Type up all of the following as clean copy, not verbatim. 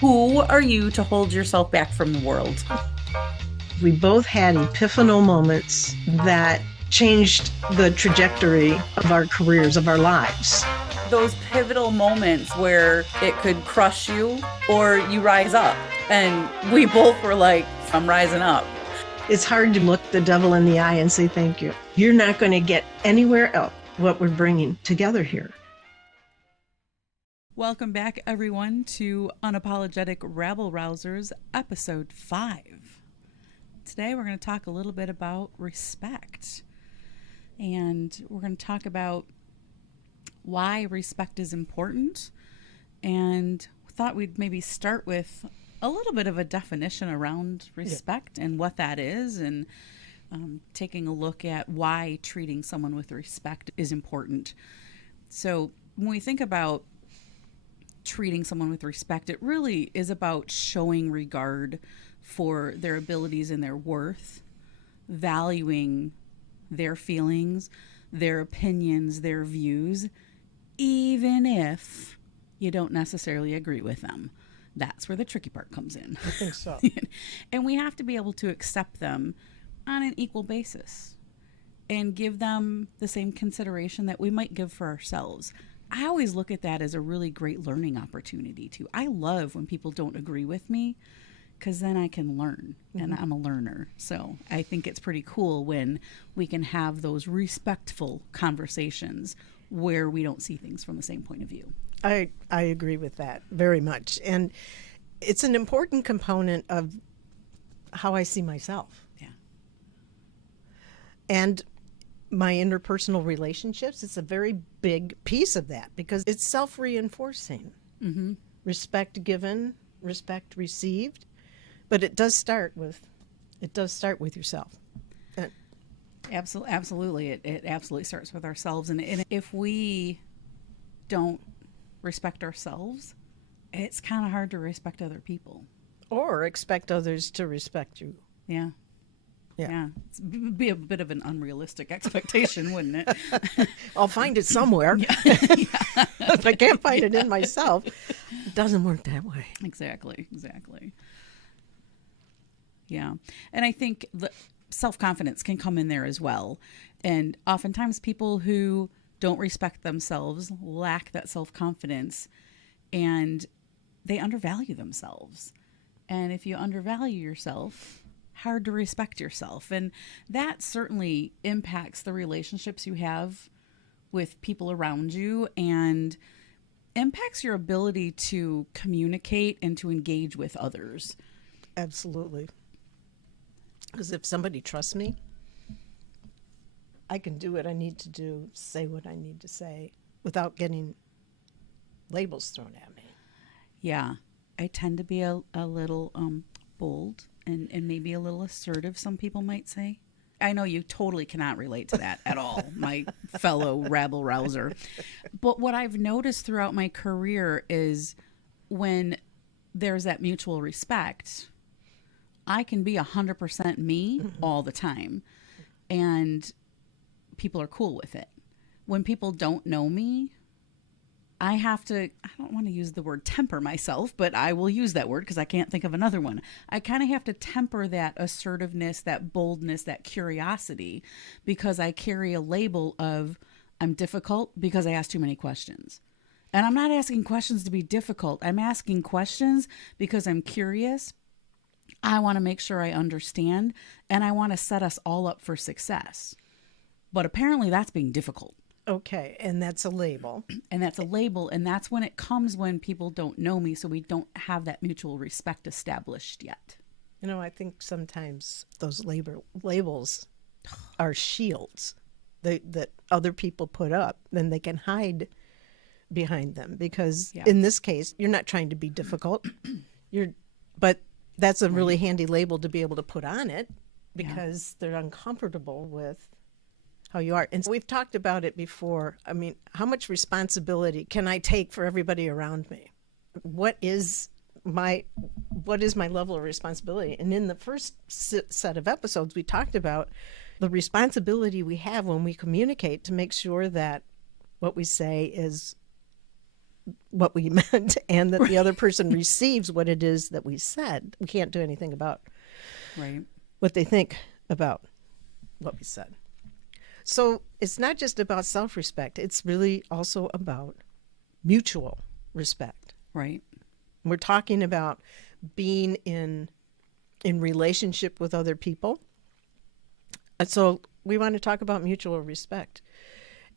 Who are you to hold yourself back from the world? We both had epiphanal moments that changed the trajectory of our careers, of our lives. Those pivotal moments where it could crush you or you rise up. And we both were like, I'm rising up. It's hard to look the devil in the eye and say thank you. You're not going to get anywhere else what we're bringing together here. Welcome back, everyone, to Unapologetic Rabble-Rousers, Episode 5. Today, we're going to talk a little bit about respect. And we're going to talk about why respect is important. And thought we'd maybe start with a little bit of a definition around respect and what that is, and taking a look at why treating someone with respect is important. So when we think about treating someone with respect, it really is about showing regard for their abilities and their worth, valuing their feelings, their opinions, their views, even if you don't necessarily agree with them. That's where the tricky part comes in. I think so. And we have to be able to accept them on an equal basis and give them the same consideration that we might give for ourselves. I always look at that as a really great learning opportunity too. I love when people don't agree with me, because then I can learn, and I'm a learner. So I think it's pretty cool when we can have those respectful conversations where we don't see things from the same point of view. I agree with that very much. And it's an important component of how I see myself. Yeah. And my interpersonal relationships, it's a very big piece of that because it's self-reinforcing. Mm-hmm. Respect given, respect received, but it does start with yourself. Absolutely. It absolutely starts with ourselves. And if we don't respect ourselves, it's kind of hard to respect other people. Or expect others to respect you. Yeah. Yeah. It'd be a bit of an unrealistic expectation, wouldn't it? I'll find it somewhere. If I can't find it in myself, it doesn't work that way. Exactly. Yeah. And I think the self-confidence can come in there as well. And oftentimes people who don't respect themselves lack that self-confidence, and they undervalue themselves. And if you undervalue yourself, hard to respect yourself. And that certainly impacts the relationships you have with people around you and impacts your ability to communicate and to engage with others. Absolutely. Because if somebody trusts me, I can do what I need to do, say what I need to say without getting labels thrown at me. Yeah. I tend to be a little bold and maybe a little assertive, some people might say. I know you totally cannot relate to that at all, my fellow rabble-rouser. But what I've noticed throughout my career is when there's that mutual respect, I can be 100% me all the time, and people are cool with it. When people don't know me, I don't want to use the word temper myself, but I will use that word because I can't think of another one. I kind of have to temper that assertiveness, that boldness, that curiosity, because I carry a label of I'm difficult because I ask too many questions. And I'm not asking questions to be difficult. I'm asking questions because I'm curious. I want to make sure I understand, and I want to set us all up for success. But apparently that's being difficult. Okay, and that's a label. And that's a label, and that's when it comes when people don't know me, so we don't have that mutual respect established yet. You know, I think sometimes those labels are shields that other people put up, then they can hide behind them. Because in this case, you're not trying to be difficult. But that's a really handy label to be able to put on it because they're uncomfortable with how you are. And we've talked about it before. I mean, how much responsibility can I take for everybody around me? What is my level of responsibility? And in the first set of episodes, we talked about the responsibility we have when we communicate to make sure that what we say is what we meant and that the other person receives what it is that we said. We can't do anything about Right. what they think about what we said. So it's not just about self-respect. It's really also about mutual respect. Right. We're talking about being in relationship with other people. And so we want to talk about mutual respect.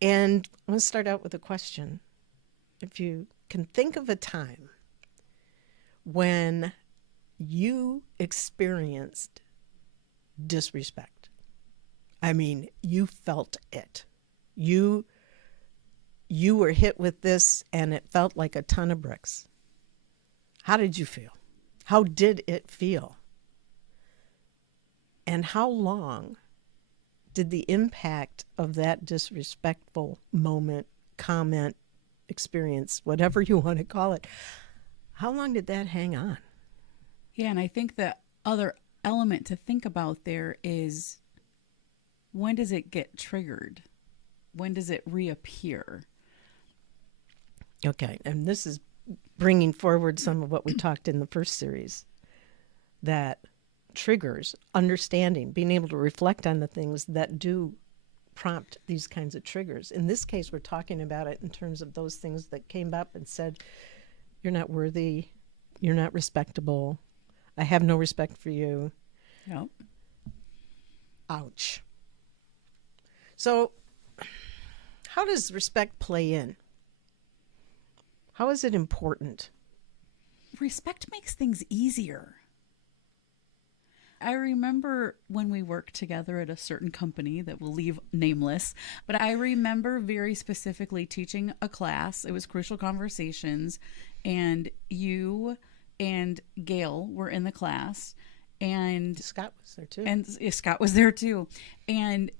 And let's start out with a question. If you can think of a time when you experienced disrespect. I mean, you felt it. You were hit with this and it felt like a ton of bricks. How did you feel? How did it feel? And how long did the impact of that disrespectful moment, comment, experience, whatever you want to call it, how long did that hang on? Yeah, and I think the other element to think about there is, when does it get triggered? When does it reappear? Okay, and this is bringing forward some of what we talked in the first series, that triggers, understanding, being able to reflect on the things that do prompt these kinds of triggers. In this case, we're talking about it in terms of those things that came up and said, you're not worthy, you're not respectable, I have no respect for you. Yep. Ouch. So how does respect play in? How is it important? Respect makes things easier. I remember when we worked together at a certain company that will leave nameless, but I remember very specifically teaching a class. It was Crucial Conversations, and you and Gail were in the class, and Scott was there too. And Scott was there too. And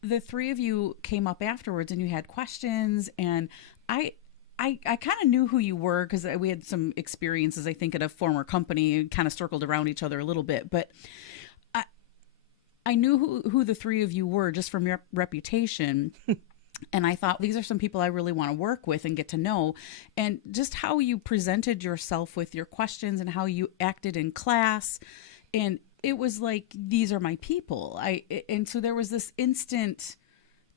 the three of you came up afterwards and you had questions, and I kind of knew who you were because we had some experiences, I think, at a former company, kind of circled around each other a little bit. But I knew who the three of you were just from your reputation. And I thought, these are some people I really want to work with and get to know. And just how you presented yourself with your questions and how you acted in class. And it was like, these are my people. And so there was this instant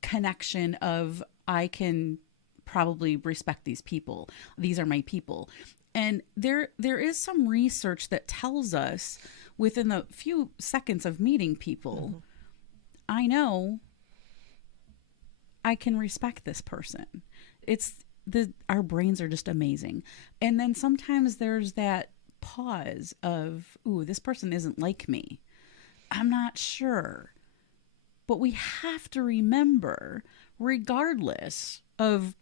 connection of, I can probably respect these people. These are my people. And there is some research that tells us within the few seconds of meeting people, I know I can respect this person. Our brains are just amazing. And then sometimes there's that pause of, ooh, this person isn't like me. I'm not sure. But we have to remember, regardless of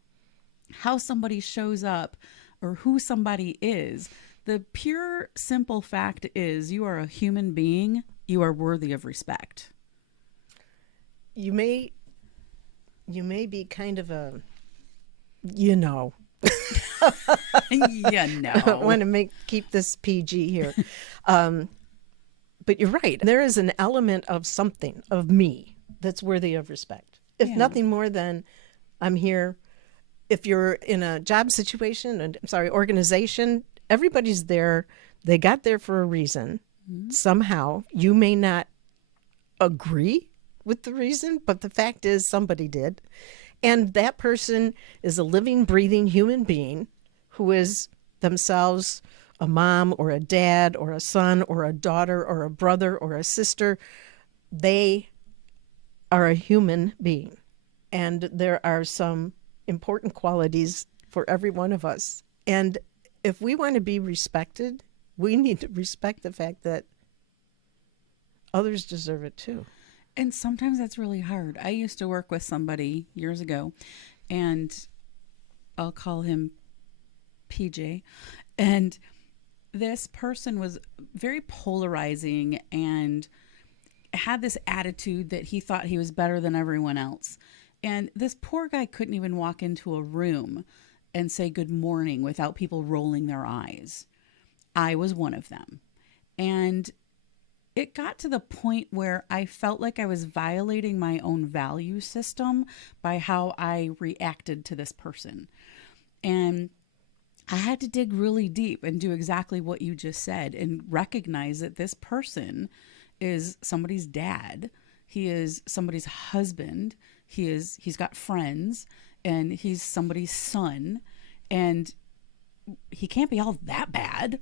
how somebody shows up or who somebody is, the pure, simple fact is, you are a human being. You are worthy of respect. You may be kind of a, you know. I want to keep this PG here. But you're right. There is an element of something, of me, that's worthy of respect. If nothing more than, I'm here. If you're in a job situation, organization, everybody's there. They got there for a reason. Somehow, you may not agree with the reason, but the fact is somebody did. And that person is a living, breathing human being who is themselves a mom or a dad or a son or a daughter or a brother or a sister. They are a human being. And there are some important qualities for every one of us. And if we want to be respected, we need to respect the fact that others deserve it too. And sometimes that's really hard. I used to work with somebody years ago, and I'll call him PJ. And this person was very polarizing and had this attitude that he thought he was better than everyone else. And this poor guy couldn't even walk into a room and say good morning without people rolling their eyes. I was one of them. And it got to the point where I felt like I was violating my own value system by how I reacted to this person. And I had to dig really deep and do exactly what you just said and recognize that this person is somebody's dad. He is somebody's husband. He's got friends, and he's somebody's son, and he can't be all that bad.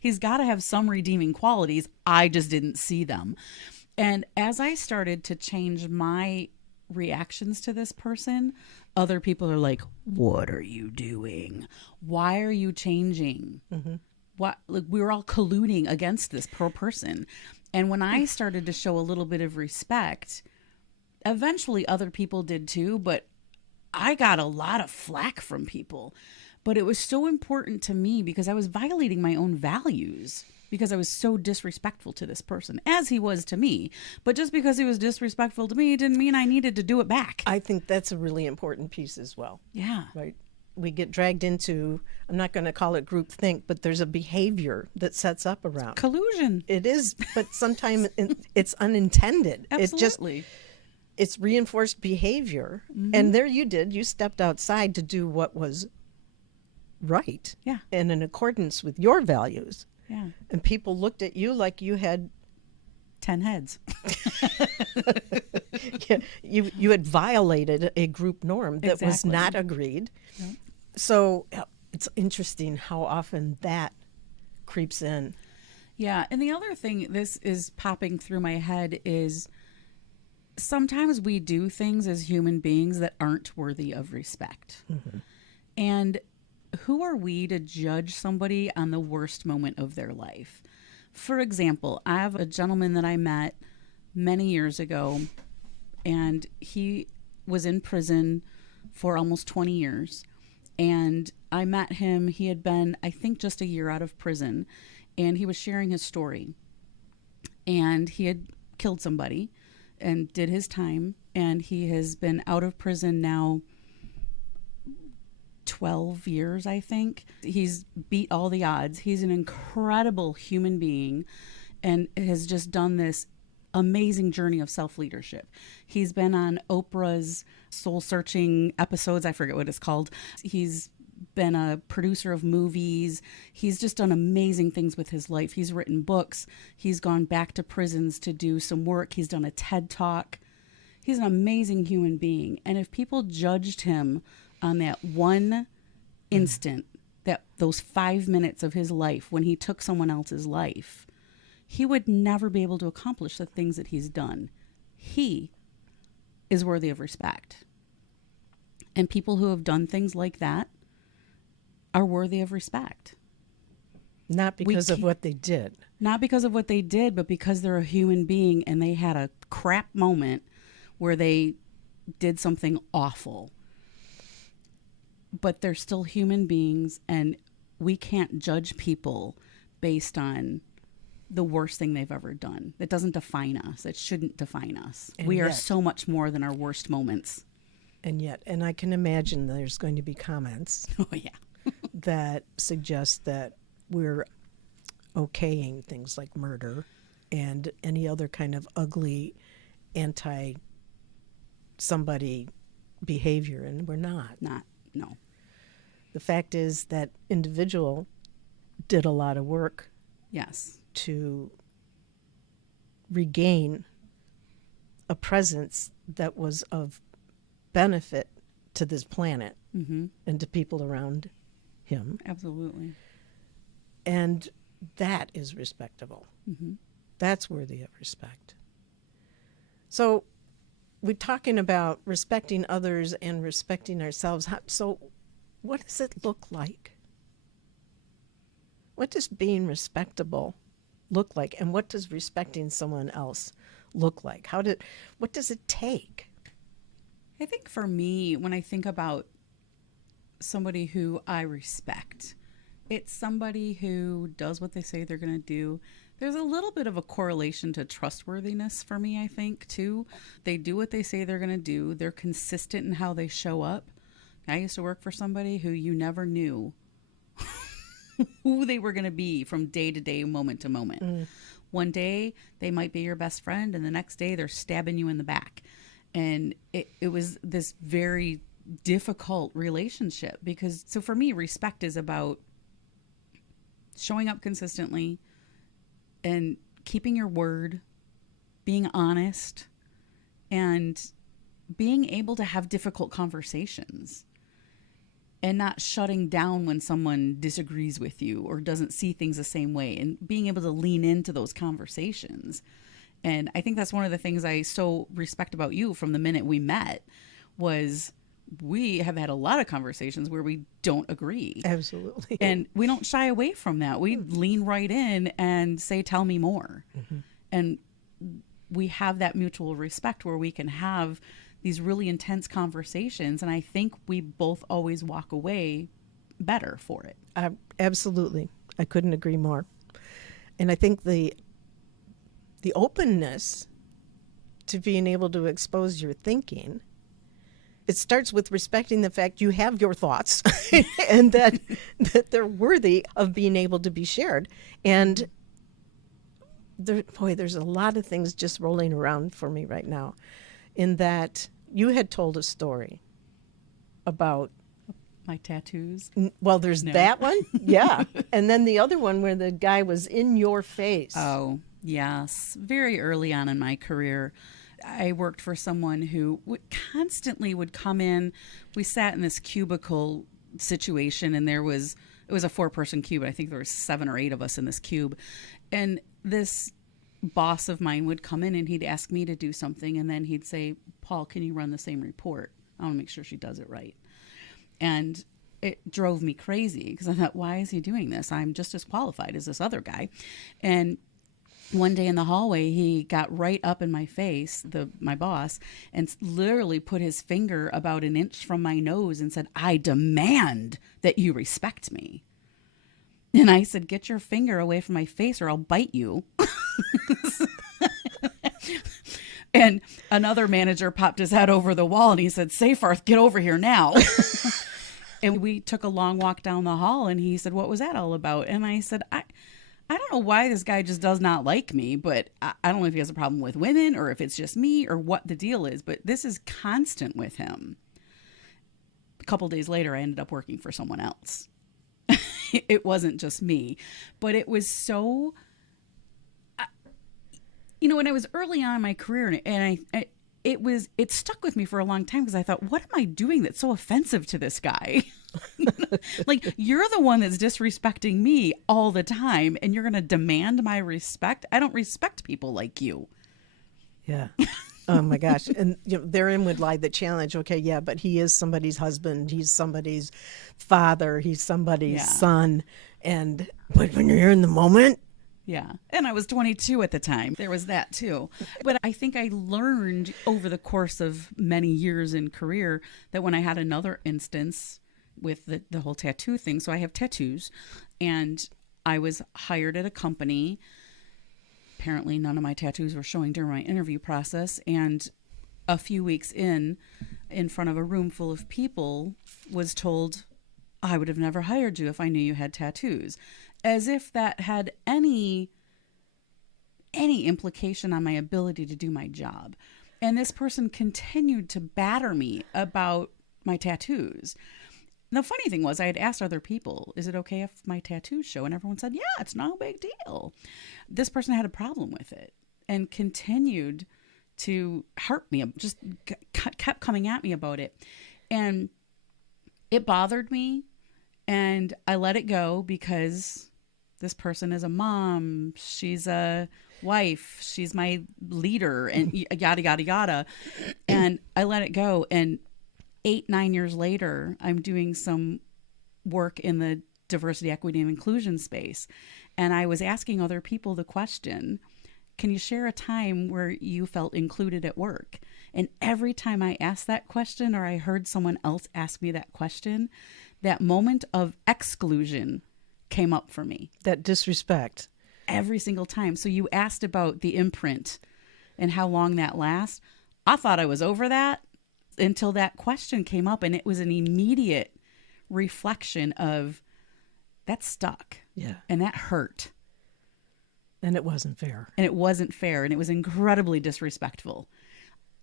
He's got to have some redeeming qualities. I just didn't see them. And as I started to change my reactions to this person, other people are like, what are you doing? Why are you changing? What, like, we were all colluding against this poor person. And when I started to show a little bit of respect, eventually other people did too, but I got a lot of flack from people. But it was so important to me because I was violating my own values because I was so disrespectful to this person, as he was to me. But just because he was disrespectful to me didn't mean I needed to do it back. I think that's a really important piece as well. Yeah. Right. We get dragged into, I'm not going to call it groupthink, but there's a behavior that sets up around. Collusion. It is, but sometimes it's unintended. Absolutely. It's reinforced behavior. And there you stepped outside to do what was right. Yeah. And in accordance with your values. Yeah. And people looked at you like you had 10 heads. Yeah, you had violated a group norm that was Exactly. not agreed. Yep. So it's interesting how often that creeps in. Yeah. And the other thing this is popping through my head is sometimes we do things as human beings that aren't worthy of respect. And who are we to judge somebody on the worst moment of their life? For example, I have a gentleman that I met many years ago, and he was in prison for almost 20 years. And I met him, he had been, I think, just a year out of prison, and he was sharing his story. And he had killed somebody and did his time, and he has been out of prison now 12 years, I think. He's beat all the odds. He's an incredible human being and has just done this amazing journey of self-leadership. He's been on Oprah's soul-searching episodes. I forget what it's called. He's been a producer of movies. He's just done amazing things with his life. He's written books. He's gone back to prisons to do some work. He's done a TED Talk. He's an amazing human being. And if people judged him on that one instant, that those 5 minutes of his life when he took someone else's life, he would never be able to accomplish the things that he's done. He is worthy of respect. And people who have done things like that are worthy of respect. Not because of what they did. Not because of what they did, but because they're a human being and they had a crap moment where they did something awful. But they're still human beings, and we can't judge people based on the worst thing they've ever done. That doesn't define us. It shouldn't define us. And we are yet- so much more than our worst moments. And yet, and I can imagine there's going to be comments Oh, yeah. that suggest that we're okaying things like murder and any other kind of ugly anti-somebody behavior, and we're not. No. The fact is that individual did a lot of work Yes. to regain a presence that was of benefit to this planet and to people around him. Absolutely. And that is respectable. That's worthy of respect. So we're talking about respecting others and respecting ourselves. So what does it look like? What does being respectable look like? And what does respecting someone else look like? What does it take? I think for me, when I think about somebody who I respect, it's somebody who does what they say they're going to do. There's a little bit of a correlation to trustworthiness for me, I think, too. They do what they say they're going to do. They're consistent in how they show up. I used to work for somebody who you never knew who they were going to be from day to day, moment to moment. One day, they might be your best friend, and the next day, they're stabbing you in the back. And it was this very difficult relationship, because so for me, respect is about showing up consistently and keeping your word, being honest, and being able to have difficult conversations and not shutting down when someone disagrees with you or doesn't see things the same way, and being able to lean into those conversations. And I think that's one of the things I so respect about you from the minute we met was we have had a lot of conversations where we don't agree. Absolutely. And we don't shy away from that. We lean right in and say, tell me more. And we have that mutual respect where we can have these really intense conversations. And I think we both always walk away better for it. Absolutely. I couldn't agree more. And I think the openness to being able to expose your thinking, it starts with respecting the fact you have your thoughts and that they're worthy of being able to be shared. And there's a lot of things just rolling around for me right now, in that you had told a story about my tattoos. Well, there's that one. Yeah. And then the other one where the guy was in your face. Oh, yes. Very early on in my career, I worked for someone who constantly would come in. We sat in this cubicle situation, and it was a 4-person cube. I think there were 7 or 8 of us in this cube. And this boss of mine would come in and he'd ask me to do something. And then he'd say, Paul, can you run the same report? I want to make sure she does it right. And it drove me crazy because I thought, why is he doing this? I'm just as qualified as this other guy. And one day in the hallway, he got right up in my face, my boss, and literally put his finger about an inch from my nose and said, I demand that you respect me. And I said, get your finger away from my face or I'll bite you. And another manager popped his head over the wall and he said, Seyfarth, get over here now. And we took a long walk down the hall and he said, what was that all about? And I said, I don't know why this guy just does not like me, but I don't know if he has a problem with women or if it's just me or what the deal is, but this is constant with him. A couple days later, I ended up working for someone else. It wasn't just me, but it was so, when I was early on in my career and it stuck with me for a long time because I thought, what am I doing that's so offensive to this guy? Like, you're the one that's disrespecting me all the time and you're going to demand my respect. I don't respect people like you. Yeah. Oh my gosh. And therein would lie the challenge. Okay. Yeah. But he is somebody's husband. He's somebody's father. He's somebody's son. But when you're in the moment. Yeah. And I was 22 at the time. There was that too. But I think I learned over the course of many years in career that when I had another instance with the whole tattoo thing. So I have tattoos and I was hired at a company. Apparently none of my tattoos were showing during my interview process. And a few weeks in front of a room full of people, was told, I would have never hired you if I knew you had tattoos. As if that had any implication on my ability to do my job. And this person continued to batter me about my tattoos. The funny thing was, I had asked other people, is it okay if my tattoos show? And everyone said, yeah, it's no big deal. This person had a problem with it and continued to hurt me, just kept coming at me about it. And it bothered me. And I let it go because this person is a mom. She's a wife. She's my leader and yada, yada, yada. And I let it go. And 8-9 years later, I'm doing some work in the diversity, equity, and inclusion space. And I was asking other people the question, can you share a time where you felt included at work? And every time I asked that question or I heard someone else ask me that question, that moment of exclusion came up for me. That disrespect. Every single time. So you asked about the imprint and how long that lasts. I thought I was over that until that question came up, and it was an immediate reflection of that stuck. Yeah. And that hurt. And it wasn't fair. And it wasn't fair. And it was incredibly disrespectful.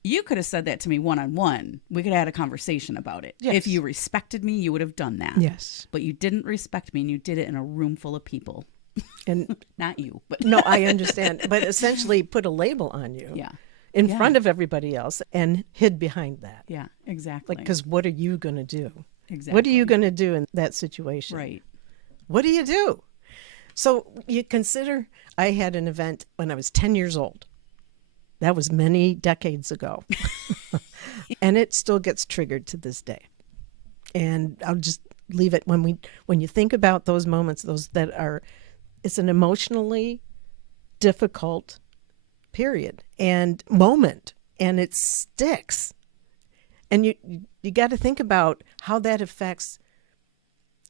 You could have said that to me one-on-one. We could have had a conversation about it. Yes. If you respected me, you would have done that. Yes. But you didn't respect me, and you did it in a room full of people. And Not you, but no, I understand. But essentially put a label on you yeah. in Yeah. front of everybody else and hid behind that. Yeah, exactly. Like, because what are you going to do? exactly. What are you going to do in that situation? Right. What do you do? So you consider, I had an event when I was 10 years old. That was many decades ago. And it still gets triggered to this day. And I'll just leave it when you think about those moments, those that are, it's an emotionally difficult period and moment, and it sticks. And you got to think about how that affects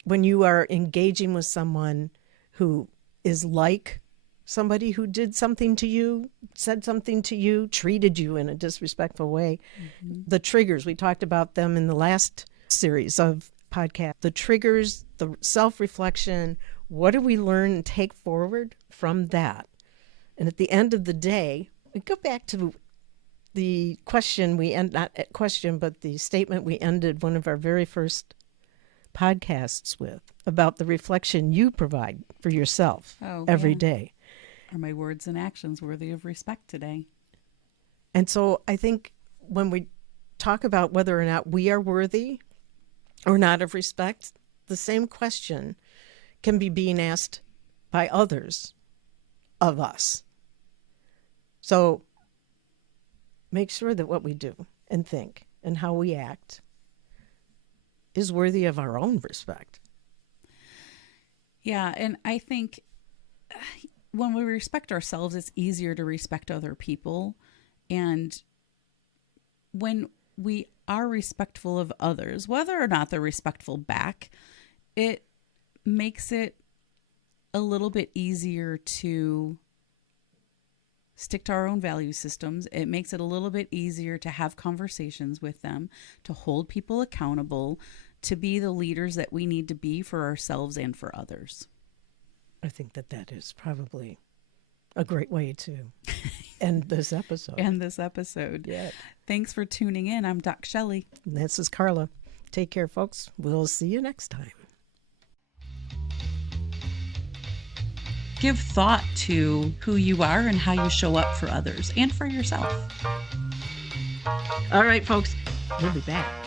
when you are engaging with someone who is like somebody who did something to you, said something to you, treated you in a disrespectful way. Mm-hmm. The triggers, we talked about them in the last series of podcasts. The triggers, the self-reflection, what do we learn and take forward from that? And at the end of the day, we go back to the question not question, but the statement we ended one of our very first podcasts with about the reflection you provide for yourself every day. Are my words and actions worthy of respect today? And so I think when we talk about whether or not we are worthy or not of respect, the same question can be being asked by others of us. So make sure that what we do and think and how we act is worthy of our own respect. Yeah, and I think when we respect ourselves, it's easier to respect other people. And when we are respectful of others, whether or not they're respectful back, it makes it a little bit easier to stick to our own value systems. It makes it a little bit easier to have conversations with them, to hold people accountable, to be the leaders that we need to be for ourselves and for others. I think that is probably a great way to end this episode. Yeah. Thanks for tuning in. I'm Doc Shelley. And this is Carla. Take care, folks. We'll see you next time. Give thought to who you are and how you show up for others and for yourself. All right, folks, we'll be back.